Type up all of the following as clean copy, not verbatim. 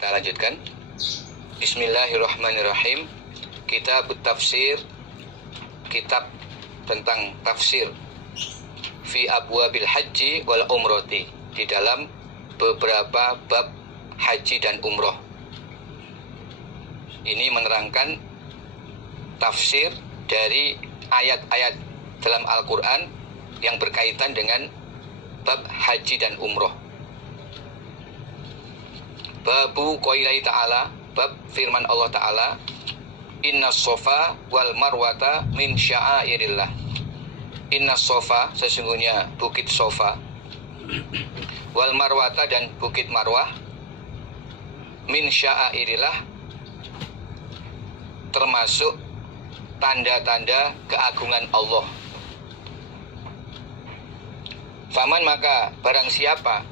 Kita lanjutkan. Bismillahirrahmanirrahim. Kitab tafsir, kitab tentang tafsir. Fi abwabil haji wal umrati, di dalam beberapa bab haji dan umroh. Ini menerangkan tafsir dari ayat-ayat dalam Al-Quran yang berkaitan dengan bab haji dan umroh. Babu qoilai ta'ala, bab firman Allah Ta'ala, Inna sofa wal marwata min sya'airillah. Inna sofa, sesungguhnya bukit Sofa, wal marwata, dan bukit Marwah, min sya'airillah, termasuk tanda-tanda keagungan Allah. Faman, maka barang siapa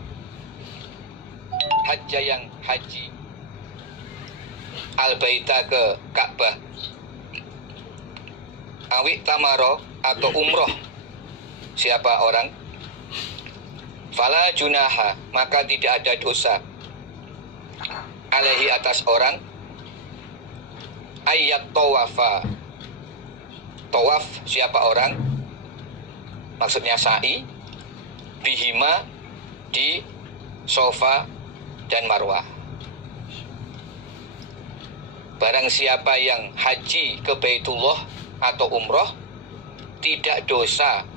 hajja, yang haji, al-baita, ke Ka'bah, awik tamaro, atau umroh, siapa orang, fala junaha, maka tidak ada dosa, alaihi, atas orang, ayat tawafa, tawaf, siapa orang, maksudnya sa'i, bihima, di Sofa dan Marwah. Barang siapa yang haji ke Baitullah atau umroh, tidak dosa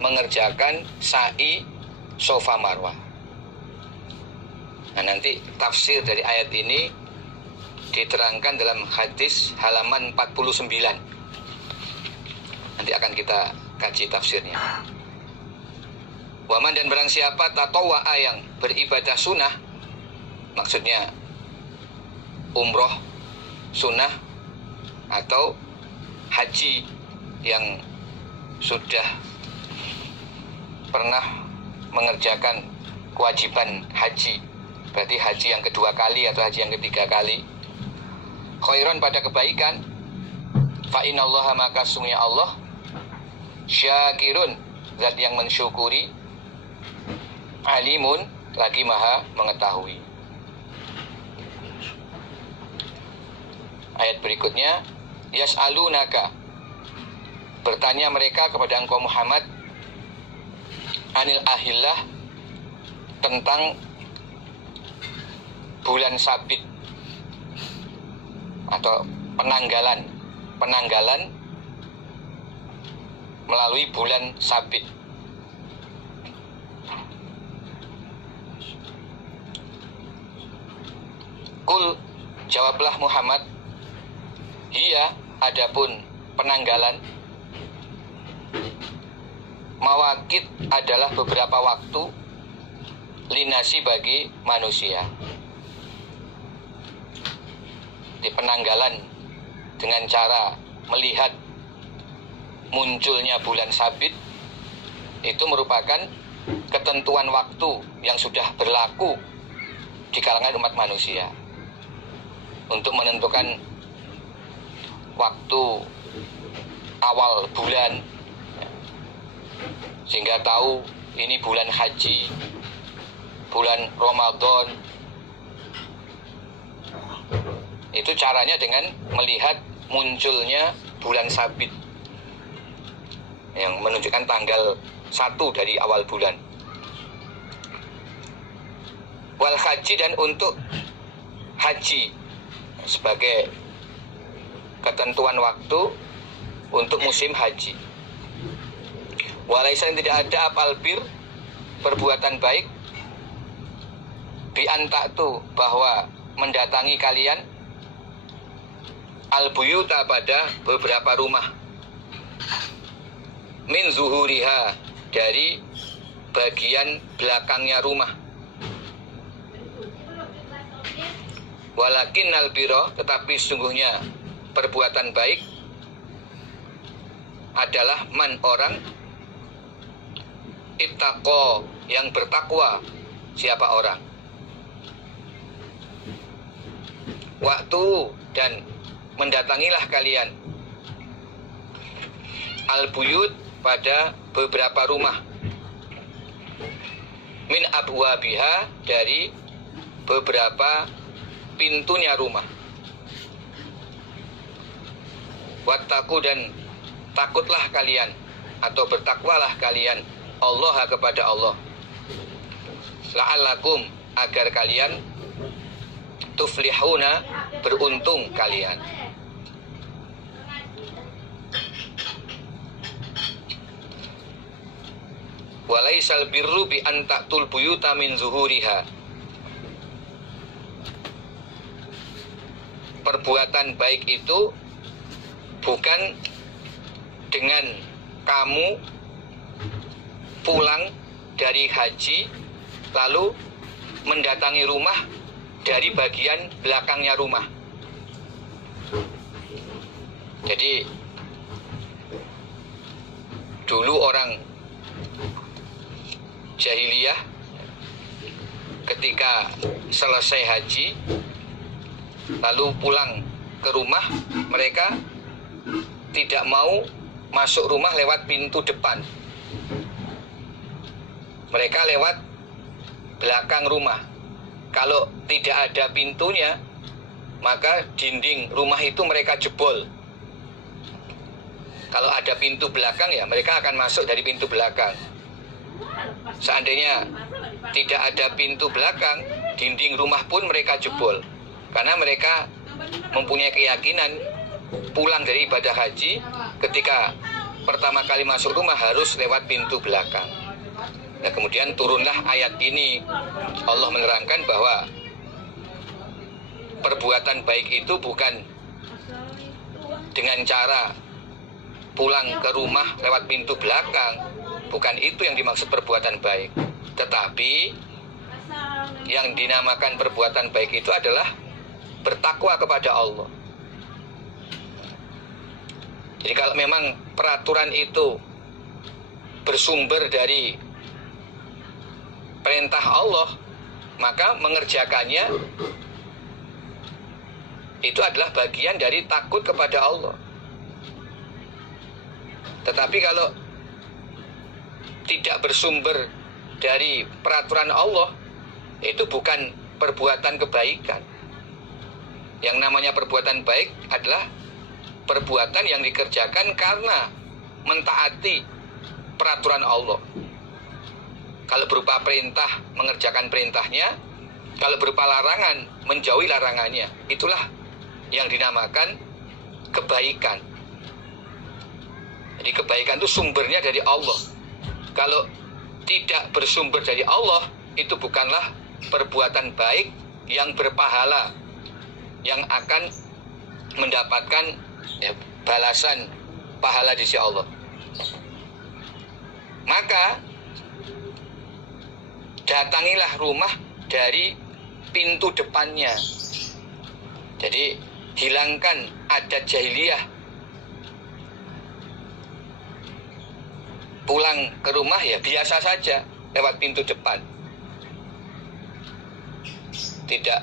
mengerjakan sa'i Sofa Marwah. Nah, nanti tafsir dari ayat ini diterangkan dalam hadis halaman 49. Nanti akan kita kaji tafsirnya. Waman, dan barang siapa tatawwa'a, yang beribadah sunnah, maksudnya umroh sunnah atau haji yang sudah pernah mengerjakan kewajiban haji, berarti haji yang kedua kali atau haji yang ketiga kali, khairan, pada kebaikan, fa innallaha, maka sungguhnya Allah, syakirun, zat yang mensyukuri, alimun, lagi maha mengetahui. Ayat berikutnya, yas'alunaka, bertanya mereka kepada engkau Muhammad, anil ahillah, tentang bulan sabit atau penanggalan melalui bulan sabit. Kul, jawablah Muhammad, hiya, adapun penanggalan, mawakit, adalah beberapa waktu, linasi, bagi manusia. Di penanggalan dengan cara melihat munculnya bulan sabit itu merupakan ketentuan waktu yang sudah berlaku di kalangan umat manusia untuk menentukan waktu awal bulan, sehingga tahu ini bulan haji, bulan Ramadan. Itu caranya dengan melihat munculnya bulan sabit yang menunjukkan tanggal 1 dari awal bulan. Wal haji, dan untuk haji sebagai ketentuan waktu untuk musim haji. Walaisa, tidak ada apal bir, perbuatan baik, bi anta'tu, bahwa mendatangi kalian, al buyuta, pada beberapa rumah, min zuhuriha, dari bagian belakangnya rumah. Walakin albiro, tetapi sungguhnya perbuatan baik adalah man, orang, ittaqo, yang bertakwa, siapa orang. Waktu, dan mendatangilah kalian, al-buyut, pada beberapa rumah, min abwabiha, dari beberapa pintunya rumah. Wattaqu, dan takutlah kalian atau bertakwalah kalian Allah kepada Allah. La'allakum, agar kalian tuflihuna, beruntung kalian. Walaisal birru bi an ta'tul buyuta min zuhuriha. Perbuatan baik itu bukan dengan kamu pulang dari haji lalu mendatangi rumah dari bagian belakangnya rumah. Jadi dulu orang jahiliyah ketika selesai haji lalu pulang ke rumah, mereka tidak mau masuk rumah lewat pintu depan. Mereka lewat belakang rumah. Kalau tidak ada pintunya, maka dinding rumah itu mereka jebol. Kalau ada pintu belakang, ya mereka akan masuk dari pintu belakang. Seandainya tidak ada pintu belakang, dinding rumah pun mereka jebol. Karena mereka mempunyai keyakinan pulang dari ibadah haji, ketika pertama kali masuk rumah harus lewat pintu belakang. Nah, kemudian turunlah ayat ini. Allah menerangkan bahwa perbuatan baik itu bukan dengan cara pulang ke rumah lewat pintu belakang. Bukan itu yang dimaksud perbuatan baik. Tetapi yang dinamakan perbuatan baik itu adalah bertakwa kepada Allah. Jadi kalau memang peraturan itu bersumber dari perintah Allah, maka mengerjakannya itu adalah bagian dari takut kepada Allah. Tetapi kalau tidak bersumber dari peraturan Allah, itu bukan perbuatan kebaikan. Yang namanya perbuatan baik adalah perbuatan yang dikerjakan karena mentaati peraturan Allah. Kalau berupa perintah, mengerjakan perintahnya. Kalau berupa larangan, menjauhi larangannya. Itulah yang dinamakan kebaikan. Jadi kebaikan itu sumbernya dari Allah. Kalau tidak bersumber dari Allah, itu bukanlah perbuatan baik yang berpahala, yang akan mendapatkan balasan pahala di sisi Allah. Maka datangilah rumah dari pintu depannya. Jadi hilangkan adat jahiliyah. Pulang ke rumah ya biasa saja lewat pintu depan. Tidak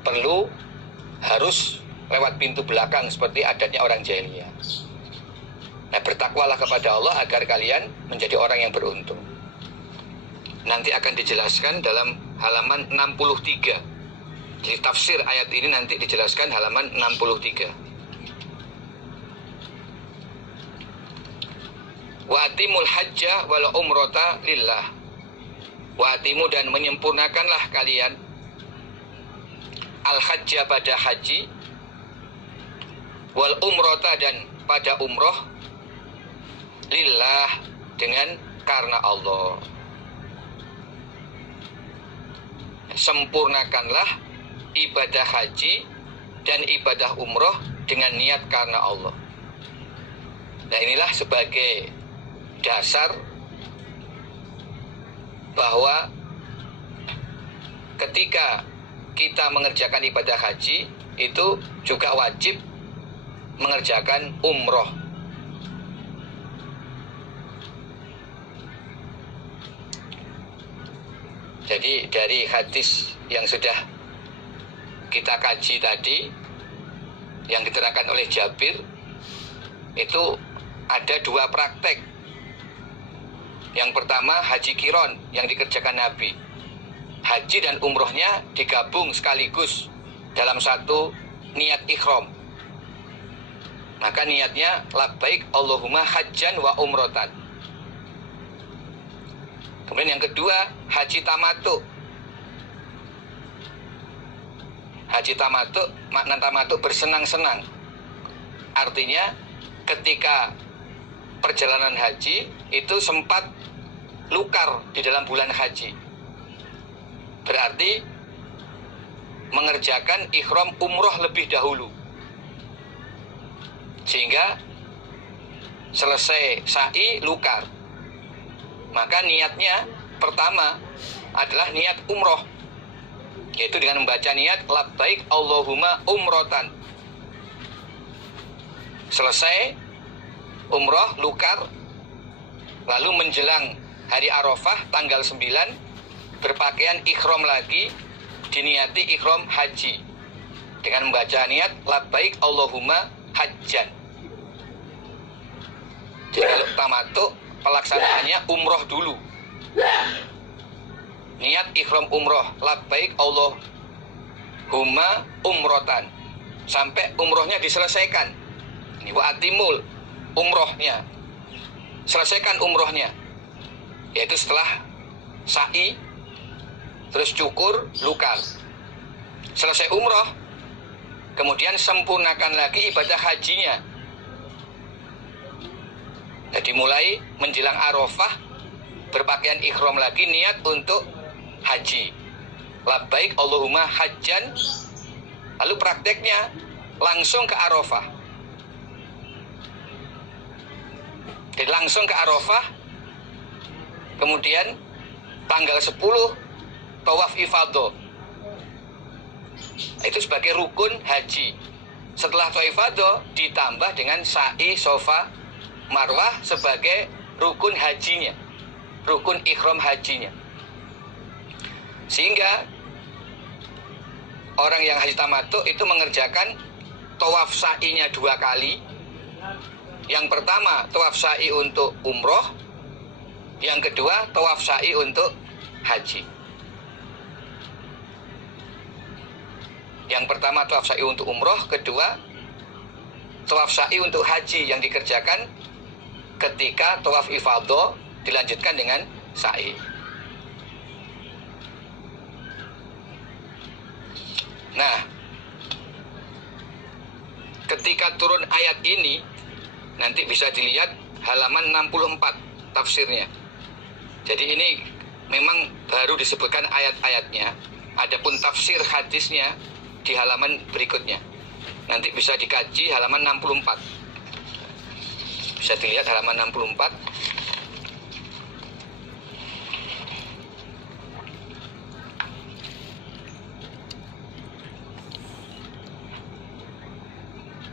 perlu harus lewat pintu belakang seperti adatnya orang jahiliyah. Nah, bertakwalah kepada Allah agar kalian menjadi orang yang beruntung. Nanti akan dijelaskan dalam halaman 63. Jadi tafsir ayat ini nanti dijelaskan halaman 63. Wa atimul hajja wal umrata lillah. Wa atimu, dan menyempurnakanlah kalian al hajja, pada haji, wal umrata, dan pada umroh, lillah, dengan karena Allah. Sempurnakanlah ibadah haji dan ibadah umroh dengan niat karena Allah. Nah, inilah sebagai dasar bahwa ketika kita mengerjakan ibadah haji, itu juga wajib mengerjakan umroh. Jadi dari hadis yang sudah kita kaji tadi, yang diterangkan oleh Jabir, itu ada dua praktek. Yang pertama haji qiron yang dikerjakan Nabi. Haji dan umrohnya digabung sekaligus dalam satu niat ikhram. Maka niatnya labbaik Allahumma hajjan wa umrotan. Kemudian yang kedua, haji tamattu. Haji tamattu, makna tamattu bersenang-senang. Artinya ketika perjalanan haji itu sempat lukar di dalam bulan haji. Berarti mengerjakan ikhram umroh lebih dahulu, sehingga selesai sa'i lukar. Maka niatnya pertama adalah niat umroh, yaitu dengan membaca niat labbaik Allahumma umrotan. Selesai umroh lukar, lalu menjelang hari Arafah tanggal 9 berpakaian ikhram lagi, diniati ikhram haji dengan membaca niat labbaik Allahumma hajjan. Jadi kalau tamattu pelaksanaannya umroh dulu, niat ikhram umroh labbaik Allahumma umrotan sampai umrohnya diselesaikan. Ini wa atimul umrohnya, selesaikan umrohnya, yaitu setelah sa'i terus cukur lukar. Selesai umroh, kemudian sempurnakan lagi ibadah hajinya. Jadi mulai menjelang Arafah berpakaian ikhram lagi, niat untuk haji labbaik Allahumma hajjan. Lalu prakteknya langsung ke Arafah. Jadi langsung ke Arafah, kemudian tanggal 10 tawaf ifadah. Itu sebagai rukun haji. Setelah tawaf ifadah ditambah dengan sa'i sofa marwah sebagai rukun hajinya, rukun ikhram hajinya. Sehingga orang yang haji tamattu itu mengerjakan tawaf sa'inya 2 kali. Yang pertama tawaf sa'i untuk umroh, yang kedua tawaf sa'i untuk haji. Yang pertama tawaf sa'i untuk umroh, kedua tawaf sa'i untuk haji yang dikerjakan ketika tawaf ifadah dilanjutkan dengan sa'i. Nah, ketika turun ayat ini nanti bisa dilihat halaman 64 tafsirnya. Jadi ini memang baru disebutkan ayat-ayatnya. Adapun tafsir hadisnya di halaman berikutnya. Nanti bisa dikaji halaman 64. Bisa dilihat halaman 64.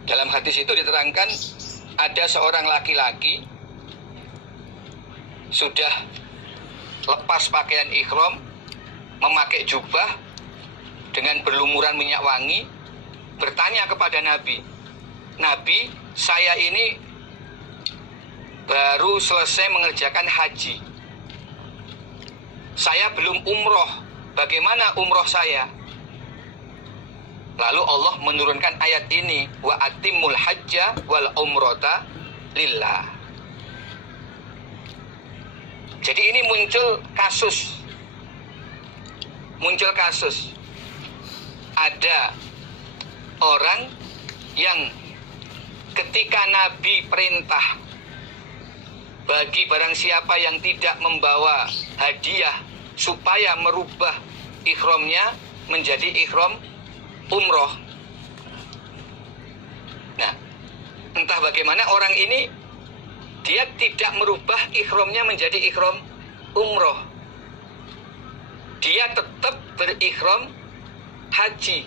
Dalam hadis itu diterangkan ada seorang laki-laki sudah lepas pakaian ikhram, memakai jubah dengan berlumuran minyak wangi, bertanya kepada Nabi, "Nabi, saya ini baru selesai mengerjakan haji. Saya belum umroh. Bagaimana umroh saya?" Lalu Allah menurunkan ayat ini, wa atimul hajja wal umrota lillah. Jadi ini muncul kasus. Ada orang yang ketika Nabi perintah bagi barang siapa yang tidak membawa hadiah supaya merubah ikhramnya menjadi ikhram umroh. Nah, entah bagaimana orang ini dia tidak merubah ikhramnya menjadi ikhram umroh. Dia tetap berikhram haji.